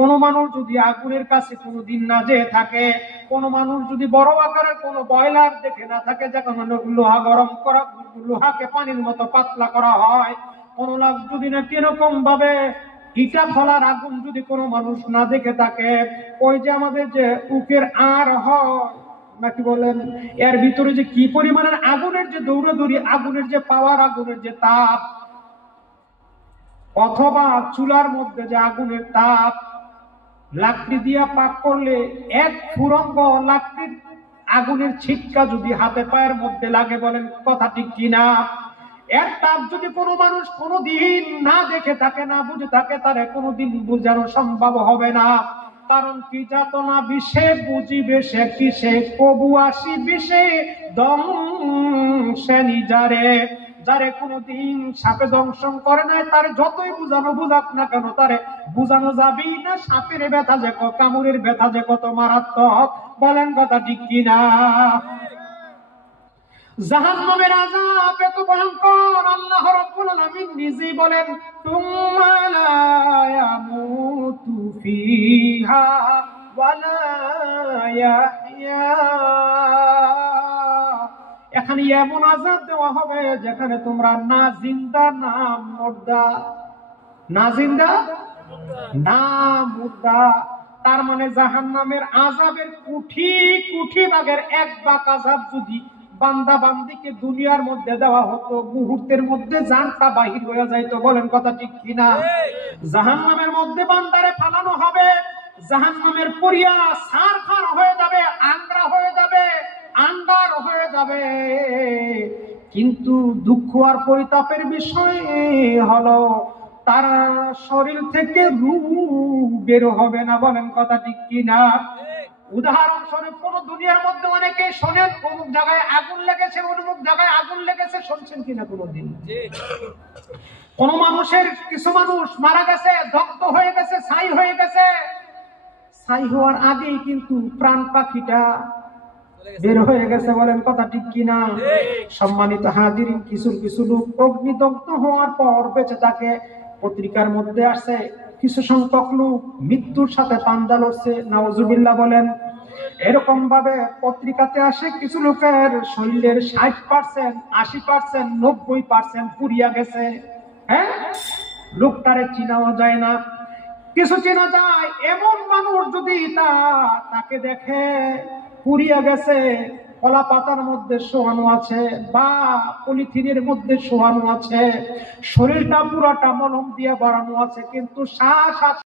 কোন মানুষ যদি আগুনের কাছে কোনোদিন না যেয়ে থাকে, কোন মানুষ যদি বড় আকারের কোন বয়লার দেখে না থাকে যেখানে লোহা গরম করা, লোহাকে পানির মতো পাতলা করা হয়, কোন লাখ যদি না কিরকম ভাবে ইটা খোলার আগুন যদি কোনো মানুষ না দেখে থাকে, ওই যে আমাদের যে উকের আর হয় নাকি বলেন, এর ভিতরে যে কি পরিমাণের আগুনের যে দৌড়াদৌড়ি, আগুনের যে পাওয়ার, আগুনের যে তাপ, অথবা চুলার মধ্যে যে আগুনের তাপ, লাকড়ি দিয়া পাক করলে এক ফুরঙ্গ লাকড়ির আগুনের ছিটকা যদি হাতে পায়ের মধ্যে লাগে, বলেন কথা ঠিক কিনা? এর তাপ যদি কোনো মানুষ কোনোদিন না দেখে থাকে, না বুঝে থাকে, তারে কোনোদিন বুঝানো সম্ভব হবে না। কারণ কি যাতনা বিষে বুঝিবে সে কিসে, কবু আসি বিষে দংশে নিজারে। যারে কোনোদিন সাপে দংশন করে নাই, তার যতই বুঝানো বুঝাক না কেন, তারে বুঝানো যাবেই না সাপের ব্যথা যে, কামড়ের ব্যথা যে কত মারাত্মক, বলেন কথা ঠিক কিনা? জাহান্নামের আযাব এত ভয়ঙ্কর, আল্লাহ রাব্বুল আলামিন নিজেই বলেন, তুম্মা লা ইয়ামুতু ফিহা ওয়া লা ইয়াহইয়া। এখানে এমন আযাব দেওয়া হবে যেখানে তোমরা না জিন্দা না মুর্দা, না জিন্দা না মুর্দা। তার মানে জাহান্নামের আযাবের কোটি কোটি ভাগের এক ভাগ আযাব যদি বান্দা বান্দিকে দুনিয়ার মধ্যে দেওয়া হতো, মুহূর্তের মধ্যে জানটা বাহির হয়ে যাইতো, বলেন কথা ঠিক কিনা? জাহান্নামের মধ্যে বান্দারে ফালানো হবে, জাহান্নামের পরিয়া সারখার হয়ে যাবে, আংরা হয়ে যাবে, আন্ডার হয়ে যাবে। কিন্তু দুঃখ আর পরিতাপের বিষয় হলো তার শরীর থেকে রূহ বের হবে না, বলেন কথা ঠিক কিনা? উদাহরণস্বরূপ কোন দুনিয়ার মধ্যে অনেকে শোনেন অমুক জায়গায় আগুন লেগেছে, অমুক জায়গায় আগুন লেগেছে, শুনছেন কিনা কোনদিন? কোন মানুষের, কিছু মানুষ মারা গেছে, দগ্ধ হয়ে গেছে, ছাই হয়ে গেছে, ছাই হওয়ার আগেই কিন্তু প্রাণ পাখিটা বের হয়ে গেছে, বলেন কথা ঠিক কিনা? সম্মানিত হাজিরিন, কিছু কিছু লোক অগ্নিদগ্ধ হওয়ার পর বেঁচে থাকে। পত্রিকার মধ্যে আসছে কিছু সংখ্যক লোক মৃত্যুর সাথে পাঞ্জা লড়ছে, নাউজুবিল্লাহ বলেন। এরকম ভাবে পত্রিকাতে আসে কিছু লোকের শরীরের 60%, 80%, 90% পুড়িয়া গেছে। হ্যাঁ, লোকটারে চিনাও যায় না। কিছু চেনা যায়, এমন মানুষ যদি তাকে দেখে পুড়িয়া গেছে, কলা পাতার মধ্যে শোয়ানো আছে বা পলিথিনের মধ্যে শোয়ানো আছে, শরীরটা পুরাটা মলম দিয়ে বাড়ানো আছে, কিন্তু শ্বাস